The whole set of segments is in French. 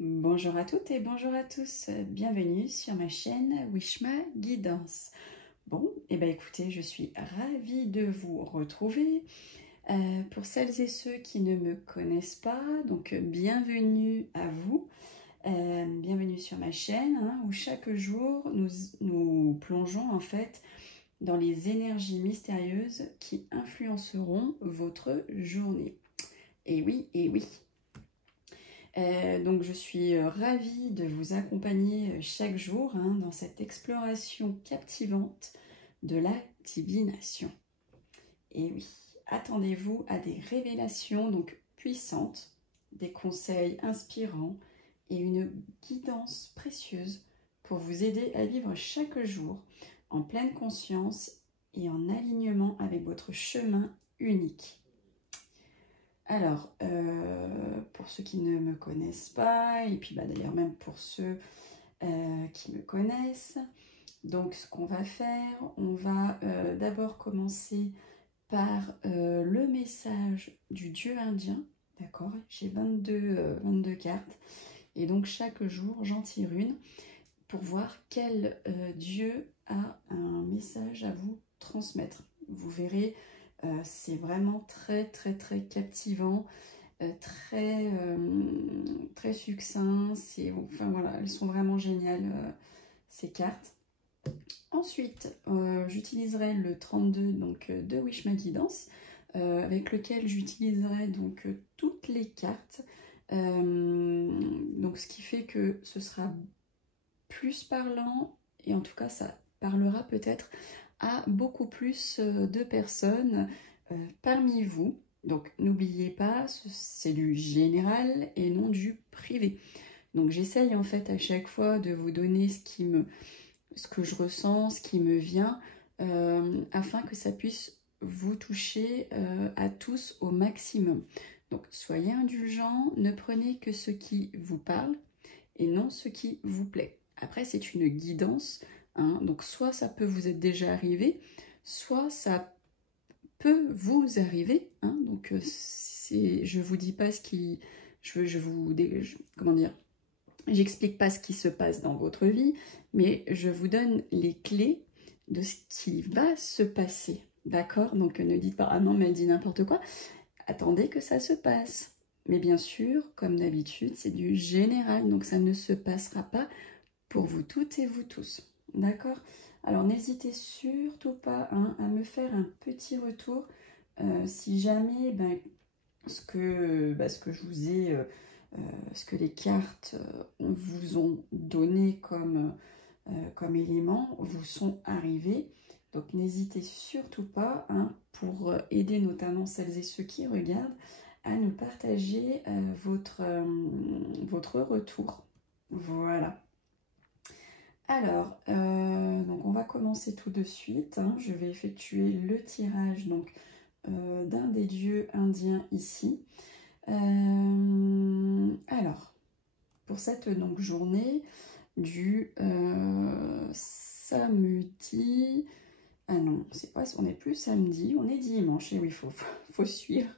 Bonjour à toutes et bonjour à tous, bienvenue sur ma chaîne Wishma Guidance. Bon, et ben écoutez, je suis ravie de vous retrouver. Pour celles et ceux qui ne me connaissent pas, donc bienvenue à vous. Bienvenue sur ma chaîne où chaque jour nous plongeons en fait dans les énergies mystérieuses qui influenceront votre journée. Et oui, et oui. Donc je suis ravie de vous accompagner chaque jour dans cette exploration captivante de la divination. Et oui, attendez-vous à des révélations donc puissantes, des conseils inspirants et une guidance précieuse pour vous aider à vivre chaque jour en pleine conscience et en alignement avec votre chemin unique. Alors, pour ceux qui ne me connaissent pas, et puis d'ailleurs même pour ceux qui me connaissent, donc ce qu'on va faire, on va d'abord commencer par le message du dieu indien, d'accord? J'ai 22 cartes, et donc chaque jour j'en tire une pour voir quel dieu a un message à vous transmettre. Vous verrez, c'est vraiment très captivant, très succinct. Enfin voilà, elles sont vraiment géniales ces cartes. Ensuite, j'utiliserai le 32 donc, de Wishma Guidance, avec lequel j'utiliserai donc toutes les cartes. Donc ce qui fait que ce sera plus parlant, et en tout cas ça parlera peut-être à beaucoup plus de personnes parmi vous. Donc n'oubliez pas, c'est du général et non du privé. Donc j'essaye en fait à chaque fois de vous donner ce que je ressens, ce qui me vient, afin que ça puisse vous toucher à tous au maximum. Donc soyez indulgents, ne prenez que ce qui vous parle et non ce qui vous plaît. Après, c'est une guidance, donc soit ça peut vous être déjà arrivé, soit ça peut vous arriver. Donc, je vous dis pas ce qui... comment dire, j'explique pas ce qui se passe dans votre vie, mais je vous donne les clés de ce qui va se passer. D'accord? Donc, ne dites pas « Ah non, mais elle dit n'importe quoi ». Attendez que ça se passe. Mais bien sûr, comme d'habitude, c'est du général, donc ça ne se passera pas pour vous toutes et vous tous. D'accord? Alors n'hésitez surtout pas à me faire un petit retour si jamais ce que je vous ai, ce que les cartes vous ont donné comme éléments vous sont arrivés. Donc n'hésitez surtout pas pour aider notamment celles et ceux qui regardent à nous partager votre retour. Voilà. Alors, donc on va commencer tout de suite. Je vais effectuer le tirage donc d'un des dieux indiens ici. Alors, pour cette donc journée du samedi. Ah non, on n'est plus samedi, on est dimanche. Et oui, faut suivre.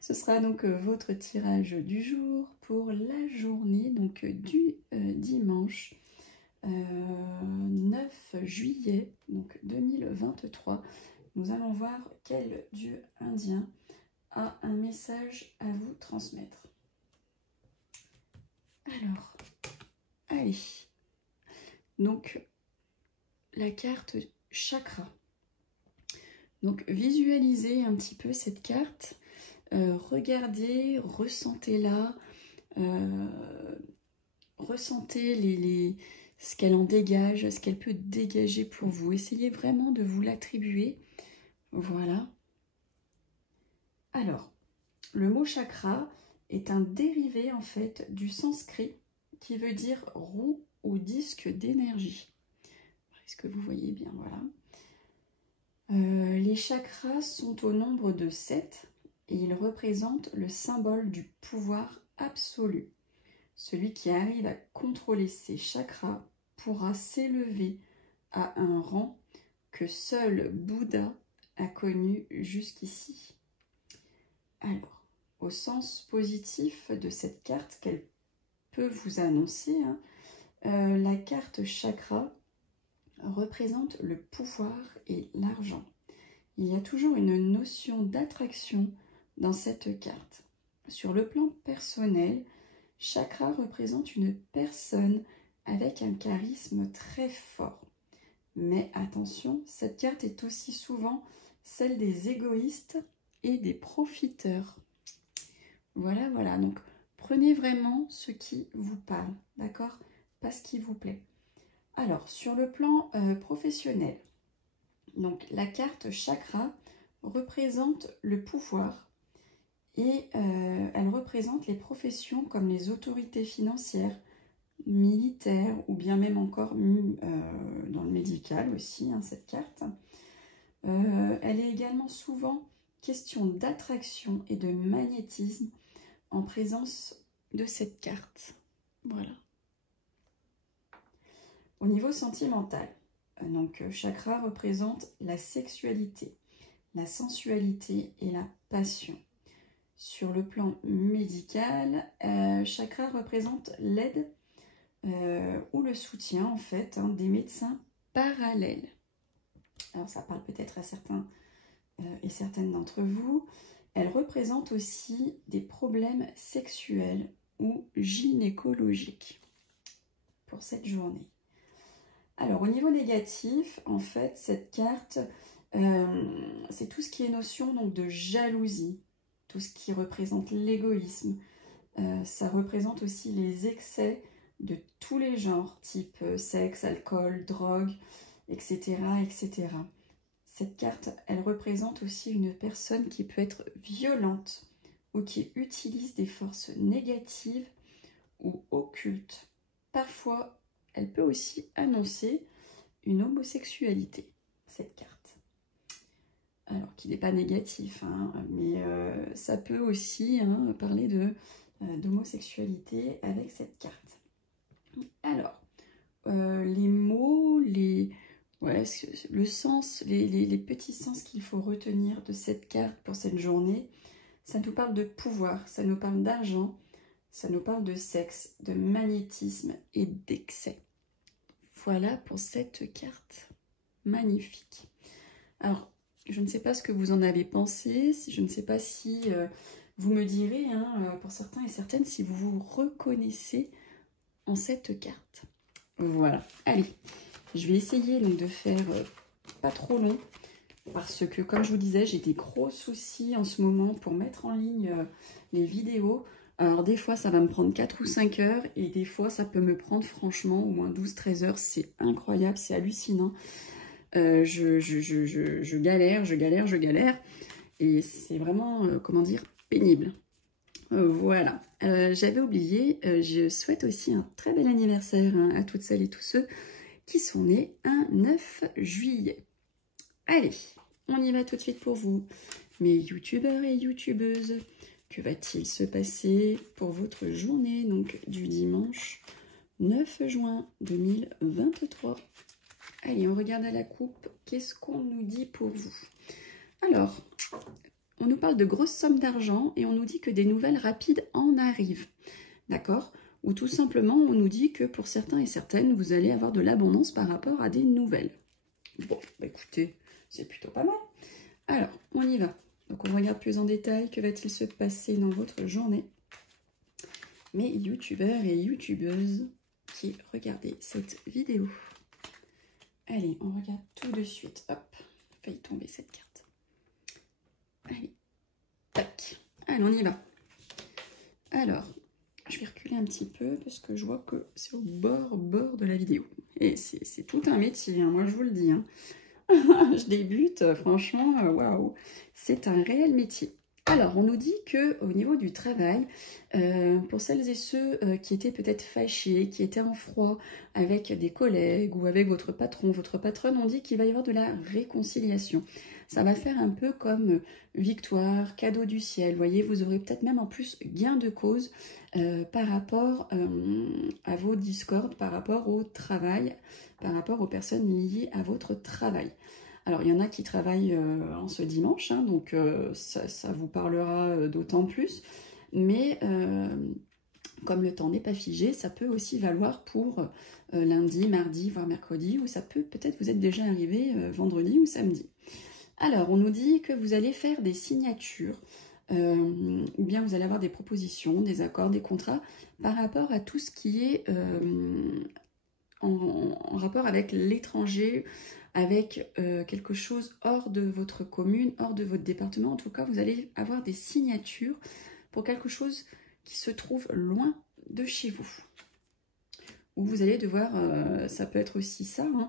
Ce sera donc votre tirage du jour pour la journée donc du dimanche 9 juillet donc 2023. Nous allons voir quel dieu indien a un message à vous transmettre. Alors, allez. Donc, la carte chakra. Donc, visualisez un petit peu cette carte. Regardez, ressentez-la. Ressentez ce qu'elle en dégage, ce qu'elle peut dégager pour vous. Essayez vraiment de vous l'attribuer. Voilà. Alors, le mot chakra est un dérivé en fait du sanskrit qui veut dire roue ou disque d'énergie. Est-ce que vous voyez bien? Voilà. Les chakras sont au nombre de 7 et ils représentent le symbole du pouvoir absolu. Celui qui arrive à contrôler ses chakras pourra s'élever à un rang que seul Bouddha a connu jusqu'ici. Alors, au sens positif de cette carte, quelle peux vous annoncer, hein, la carte chakra représente le pouvoir et l'argent. Il y a toujours une notion d'attraction dans cette carte. Sur le plan personnel, chakra représente une personne avec un charisme très fort. Mais attention, cette carte est aussi souvent celle des égoïstes et des profiteurs. Voilà, voilà. Donc, prenez vraiment ce qui vous parle, d'accord? Pas ce qui vous plaît. Alors, sur le plan professionnel, donc la carte chakra représente le pouvoir et elle représente les professions comme les autorités financières, militaires ou bien même encore dans le médical aussi, hein, cette carte. Elle est également souvent question d'attraction et de magnétisme en présence de cette carte. Voilà. Au niveau sentimental, donc chakra représente la sexualité, la sensualité et la passion. Sur le plan médical, chakra représente l'aide ou le soutien en fait, hein, des médecins parallèles. Alors ça parle peut-être à certains et certaines d'entre vous. Elle représente aussi des problèmes sexuels ou gynécologiques pour cette journée. Alors au niveau négatif, en fait, cette carte, c'est tout ce qui est notion donc, de jalousie, tout ce qui représente l'égoïsme. Ça représente aussi les excès de tous les genres, type sexe, alcool, drogue, etc., etc. Cette carte, elle représente aussi une personne qui peut être violente ou qui utilise des forces négatives ou occultes. Parfois, elle peut aussi annoncer une homosexualité, cette carte. Alors, qui n'est pas négatif, hein, mais ça peut aussi hein, parler d'homosexualité avec cette carte. Alors, les mots, ouais, le sens, les petits sens qu'il faut retenir de cette carte pour cette journée, ça nous parle de pouvoir, ça nous parle d'argent, ça nous parle de sexe, de magnétisme et d'excès. Voilà pour cette carte. Magnifique. Alors, je ne sais pas ce que vous en avez pensé, je ne sais pas si vous me direz, hein, pour certains et certaines, si vous vous reconnaissez en cette carte. Voilà. Allez, je vais essayer donc de faire pas trop long, parce que, comme je vous disais, j'ai des gros soucis en ce moment pour mettre en ligne les vidéos. Alors, des fois, ça va me prendre 4 ou 5 heures, et des fois, ça peut me prendre, franchement, au moins 12-13 heures. C'est incroyable, c'est hallucinant. Je galère, et c'est vraiment, comment dire, pénible. Voilà. J'avais oublié, je souhaite aussi un très bel anniversaire hein, à toutes celles et tous ceux qui sont nés un 9 juillet. Allez, on y va tout de suite pour vous, mes youtubeurs et youtubeuses. Que va-t-il se passer pour votre journée, donc du dimanche 9 juin 2023? Allez, on regarde à la coupe. Qu'est-ce qu'on nous dit pour vous? Alors, on nous parle de grosses sommes d'argent et on nous dit que des nouvelles rapides en arrivent. D'accord? Ou tout simplement, on nous dit que pour certains et certaines, vous allez avoir de l'abondance par rapport à des nouvelles. Bon, bah écoutez, c'est plutôt pas mal. Alors, on y va. Donc, on regarde plus en détail. Que va-t-il se passer dans votre journée? Mes youtubeurs et youtubeuses qui regardez cette vidéo. Allez, on regarde tout de suite. Hop, failli tomber cette carte. Allez, tac. Allez, on y va. Alors, je vais reculer un petit peu parce que je vois que c'est au bord de la vidéo. Et c'est tout un métier, hein, moi je vous le dis. Hein. Je débute, franchement, waouh, c'est un réel métier. Alors, on nous dit qu'au niveau du travail, pour celles et ceux qui étaient peut-être fâchés, qui étaient en froid avec des collègues ou avec votre patron, votre patronne, on dit qu'il va y avoir de la réconciliation. Ça va faire un peu comme victoire, cadeau du ciel. Vous voyez, vous aurez peut-être même en plus gain de cause par rapport à vos discordes, par rapport au travail, par rapport aux personnes liées à votre travail. Alors, il y en a qui travaillent en ce dimanche, hein, donc ça vous parlera d'autant plus. Mais comme le temps n'est pas figé, ça peut aussi valoir pour lundi, mardi, voire mercredi, ou ça peut peut-être vous être déjà arrivé vendredi ou samedi. Alors, on nous dit que vous allez faire des signatures, ou bien vous allez avoir des propositions, des accords, des contrats, par rapport à tout ce qui est en rapport avec l'étranger, avec quelque chose hors de votre commune, hors de votre département. En tout cas, vous allez avoir des signatures pour quelque chose qui se trouve loin de chez vous. Ou vous allez devoir, ça peut être aussi ça, hein,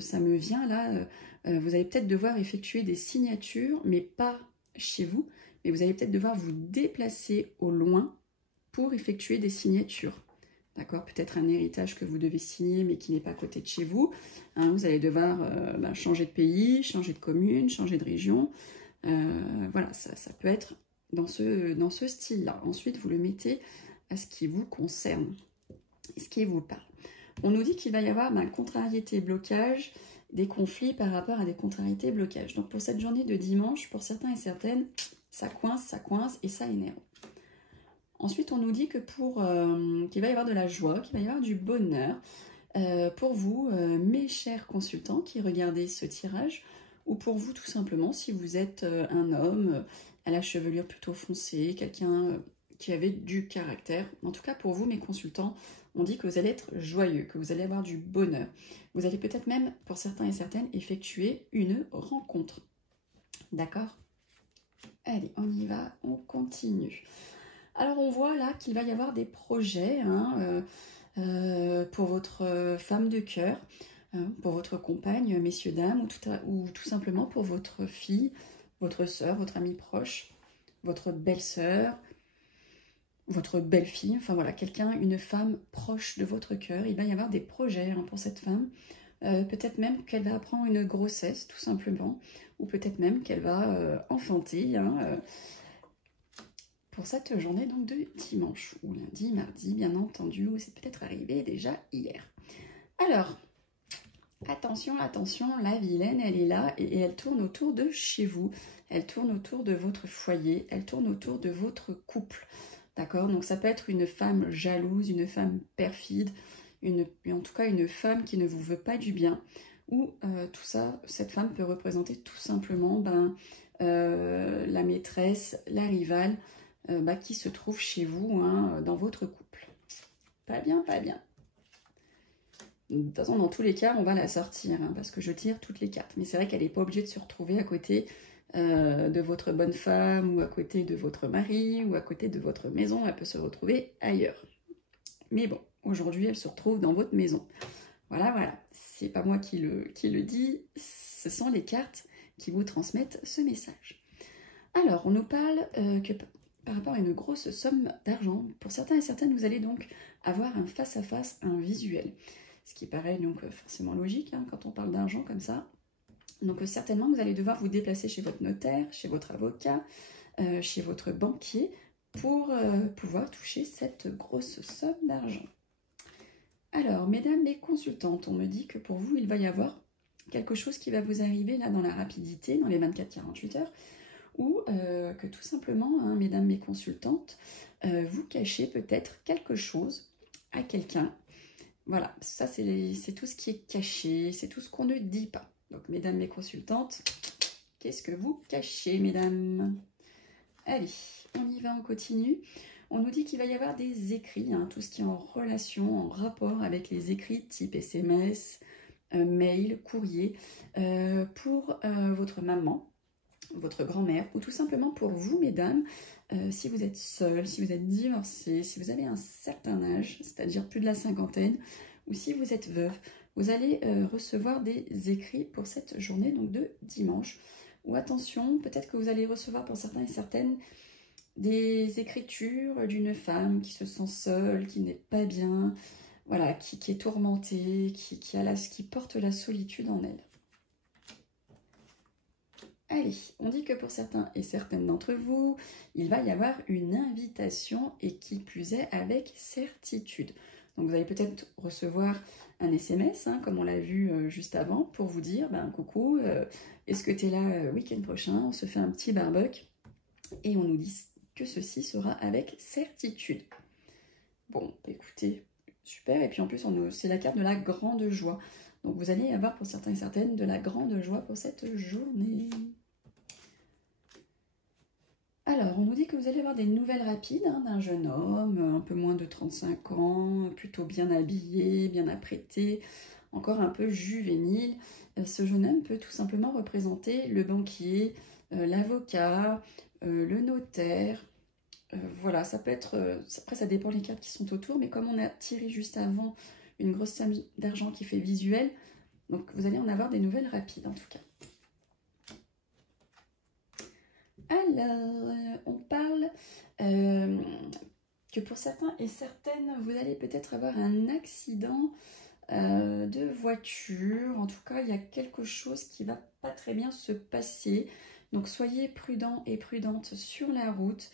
ça me vient là, vous allez peut-être devoir effectuer des signatures, mais pas chez vous, mais vous allez peut-être devoir vous déplacer au loin pour effectuer des signatures. D'accord, peut-être un héritage que vous devez signer mais qui n'est pas à côté de chez vous. Hein, vous allez devoir changer de pays, changer de commune, changer de région. Voilà, ça peut être dans ce style-là. Ensuite, vous le mettez à ce qui vous concerne, ce qui vous parle. On nous dit qu'il va y avoir contrariété, blocage, des conflits par rapport à des contrariétés, blocages. Donc pour cette journée de dimanche, pour certains et certaines, ça coince et ça énerve. Ensuite, on nous dit que qu'il va y avoir de la joie, qu'il va y avoir du bonheur pour vous, mes chers consultants qui regardez ce tirage, ou pour vous tout simplement, si vous êtes un homme à la chevelure plutôt foncée, quelqu'un qui avait du caractère. En tout cas, pour vous, mes consultants, on dit que vous allez être joyeux, que vous allez avoir du bonheur. Vous allez peut-être même, pour certains et certaines, effectuer une rencontre. D'accord? Allez, on y va, on continue. Alors, on voit là qu'il va y avoir des projets hein, pour votre femme de cœur, pour votre compagne, messieurs, dames, ou tout simplement pour votre fille, votre soeur, votre amie proche, votre belle-sœur, votre belle-fille, enfin voilà, quelqu'un, une femme proche de votre cœur. Il va y avoir des projets hein, pour cette femme. Peut-être même qu'elle va apprendre une grossesse, tout simplement, ou peut-être même qu'elle va enfanter hein, pour cette journée donc de dimanche, ou lundi, mardi, bien entendu, ou c'est peut-être arrivé déjà hier. Alors, attention, attention, la vilaine, elle est là et elle tourne autour de chez vous. Elle tourne autour de votre foyer, elle tourne autour de votre couple. D'accord? Donc ça peut être une femme jalouse, une femme perfide, en tout cas une femme qui ne vous veut pas du bien. Ou tout ça, cette femme peut représenter tout simplement la maîtresse, la rivale, qui se trouve chez vous, hein, dans votre couple. Pas bien, pas bien. De toute façon, dans tous les cas, on va la sortir, hein, parce que je tire toutes les cartes. Mais c'est vrai qu'elle n'est pas obligée de se retrouver à côté de votre bonne femme, ou à côté de votre mari, ou à côté de votre maison. Elle peut se retrouver ailleurs. Mais bon, aujourd'hui, elle se retrouve dans votre maison. Voilà, voilà. C'est pas moi qui le dis, ce sont les cartes qui vous transmettent ce message. Alors, on nous parle que par rapport à une grosse somme d'argent, pour certains et certaines, vous allez donc avoir un face-à-face, un visuel. Ce qui paraît donc forcément logique hein, quand on parle d'argent comme ça. Donc certainement, vous allez devoir vous déplacer chez votre notaire, chez votre avocat, chez votre banquier pour pouvoir toucher cette grosse somme d'argent. Alors, mesdames les consultantes, on me dit que pour vous, il va y avoir quelque chose qui va vous arriver là dans la rapidité, dans les 24-48 heures, ou que tout simplement, hein, mesdames mes consultantes, vous cachez peut-être quelque chose à quelqu'un. Voilà, ça c'est tout ce qui est caché, c'est tout ce qu'on ne dit pas. Donc, mesdames mes consultantes, qu'est-ce que vous cachez, mesdames? Allez, on y va, on continue. On nous dit qu'il va y avoir des écrits, hein, tout ce qui est en relation, en rapport avec les écrits type SMS, mail, courrier, pour votre maman, votre grand-mère, ou tout simplement pour vous, mesdames, si vous êtes seule, si vous êtes divorcée, si vous avez un certain âge, c'est-à-dire plus de la cinquantaine, ou si vous êtes veuve, vous allez recevoir des écrits pour cette journée donc de dimanche. Ou attention, peut-être que vous allez recevoir pour certains et certaines des écritures d'une femme qui se sent seule, qui n'est pas bien, voilà, qui est tourmentée, qui porte la solitude en elle. Allez, on dit que pour certains et certaines d'entre vous, il va y avoir une invitation et qui plus est avec certitude. Donc vous allez peut-être recevoir un SMS, hein, comme on l'a vu juste avant, pour vous dire, coucou, est-ce que tu es là week-end prochain? On se fait un petit barbecue et on nous dit que ceci sera avec certitude. Bon, écoutez, super. Et puis en plus, c'est la carte de la grande joie. Donc vous allez avoir pour certains et certaines de la grande joie pour cette journée. Alors, on nous dit que vous allez avoir des nouvelles rapides d'un jeune homme, un peu moins de 35 ans, plutôt bien habillé, bien apprêté, encore un peu juvénile. Ce jeune homme peut tout simplement représenter le banquier, l'avocat, le notaire. Voilà, ça peut être... après, ça dépend des cartes qui sont autour, mais comme on a tiré juste avant une grosse somme d'argent qui fait visuel, donc vous allez en avoir des nouvelles rapides en tout cas. Alors, on parle que pour certains et certaines, vous allez peut-être avoir un accident de voiture. En tout cas, il y a quelque chose qui va pas très bien se passer. Donc, soyez prudents et prudentes sur la route.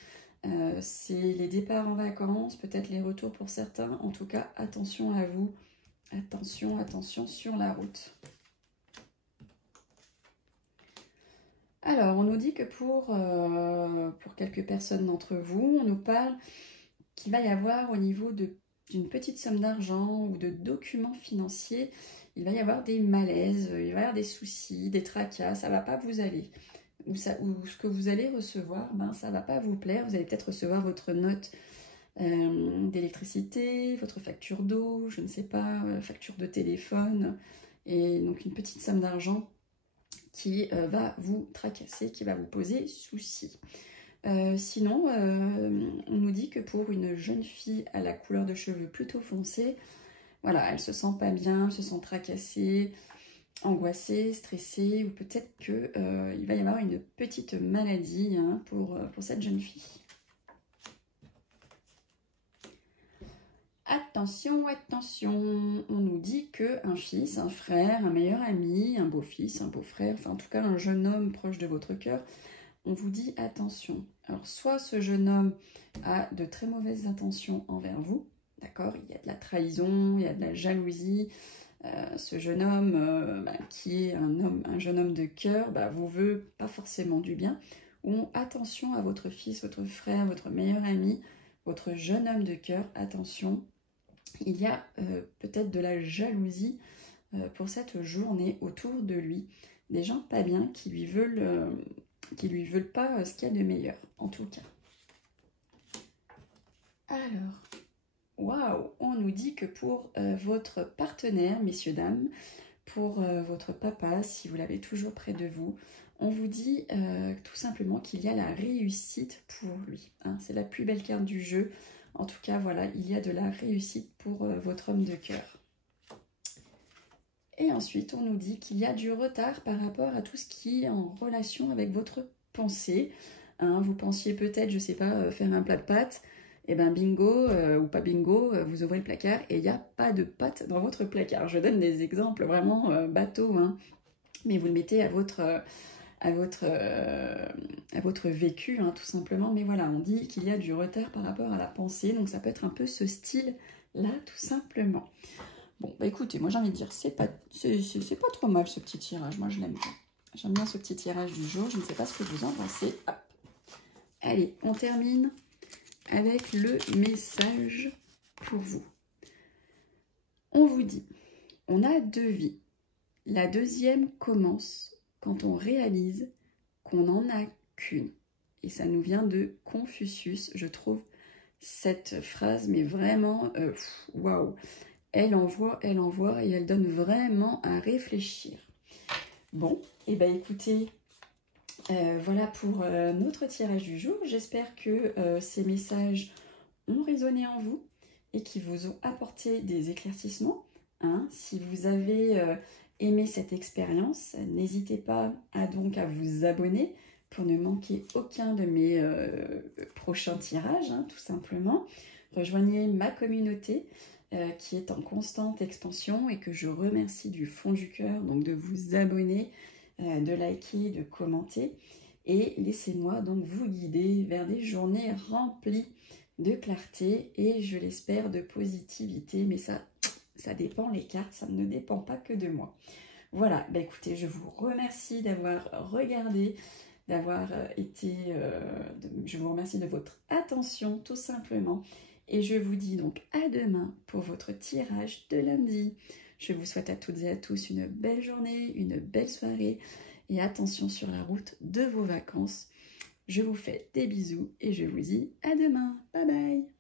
C'est les départs en vacances, peut-être les retours pour certains. En tout cas, attention à vous. Attention, attention sur la route. Alors, on nous dit que pour quelques personnes d'entre vous, on nous parle qu'il va y avoir au niveau d'une petite somme d'argent ou de documents financiers, il va y avoir des malaises, il va y avoir des soucis, des tracas, ça ne va pas vous aller. Ou ce que vous allez recevoir, ben, ça ne va pas vous plaire. Vous allez peut-être recevoir votre note d'électricité, votre facture d'eau, je ne sais pas, facture de téléphone, et donc une petite somme d'argent qui va vous tracasser, qui va vous poser souci. Sinon, on nous dit que pour une jeune fille à la couleur de cheveux plutôt foncée, voilà, elle se sent pas bien, elle se sent tracassée, angoissée, stressée, ou peut-être qu'il va y avoir une petite maladie hein, pour cette jeune fille. Attention, attention, on nous dit qu'un fils, un frère, un meilleur ami, un beau-fils, un beau-frère, enfin en tout cas un jeune homme proche de votre cœur, on vous dit attention. Alors soit ce jeune homme a de très mauvaises intentions envers vous, d'accord, il y a de la trahison, il y a de la jalousie, ce jeune homme qui est un jeune homme de cœur, vous veut pas forcément du bien, ou attention à votre fils, votre frère, votre meilleur ami, votre jeune homme de cœur, attention. Il y a peut-être de la jalousie pour cette journée autour de lui. Des gens pas bien qui lui veulent pas ce qu'il y a de meilleur, en tout cas. Alors, waouh, on nous dit que pour votre partenaire, messieurs, dames, pour votre papa, si vous l'avez toujours près de vous, on vous dit tout simplement qu'il y a la réussite pour lui. Hein. C'est la plus belle carte du jeu. En tout cas, voilà, il y a de la réussite pour votre homme de cœur. Et ensuite, on nous dit qu'il y a du retard par rapport à tout ce qui est en relation avec votre pensée. Hein, vous pensiez peut-être, je ne sais pas, faire un plat de pâtes. Et bien bingo, ou pas bingo, vous ouvrez le placard et il n'y a pas de pâtes dans votre placard. Je donne des exemples vraiment bateaux, hein, mais vous le mettez à votre vécu, hein, tout simplement. Mais voilà, on dit qu'il y a du retard par rapport à la pensée, donc ça peut être un peu ce style-là, tout simplement. Bon, écoutez, moi j'ai envie de dire, c'est pas trop mal ce petit tirage, moi je l'aime bien. J'aime bien ce petit tirage du jour, je ne sais pas ce que vous en pensez. Hop. Allez, on termine avec le message pour vous. On vous dit, on a 2 vies. La deuxième commence quand on réalise qu'on n'en a qu'une. Et ça nous vient de Confucius. Je trouve cette phrase, mais vraiment, waouh. Elle envoie et elle donne vraiment à réfléchir. Bon, et bien écoutez, voilà pour notre tirage du jour. J'espère que ces messages ont résonné en vous et qui vous ont apporté des éclaircissements. Hein. Si vous avez aimé cette expérience, n'hésitez pas à vous abonner pour ne manquer aucun de mes prochains tirages, hein, tout simplement. Rejoignez ma communauté qui est en constante expansion et que je remercie du fond du cœur, donc de vous abonner, de liker, de commenter et laissez-moi donc vous guider vers des journées remplies de clarté et je l'espère de positivité, mais ça dépend les cartes, ça ne dépend pas que de moi. Voilà, écoutez, je vous remercie d'avoir regardé, d'avoir je vous remercie de votre attention tout simplement Et je vous dis donc à demain pour votre tirage de lundi. Je vous souhaite à toutes et à tous une belle journée, une belle soirée et attention sur la route de vos vacances. Je vous fais des bisous et je vous dis à demain. Bye bye.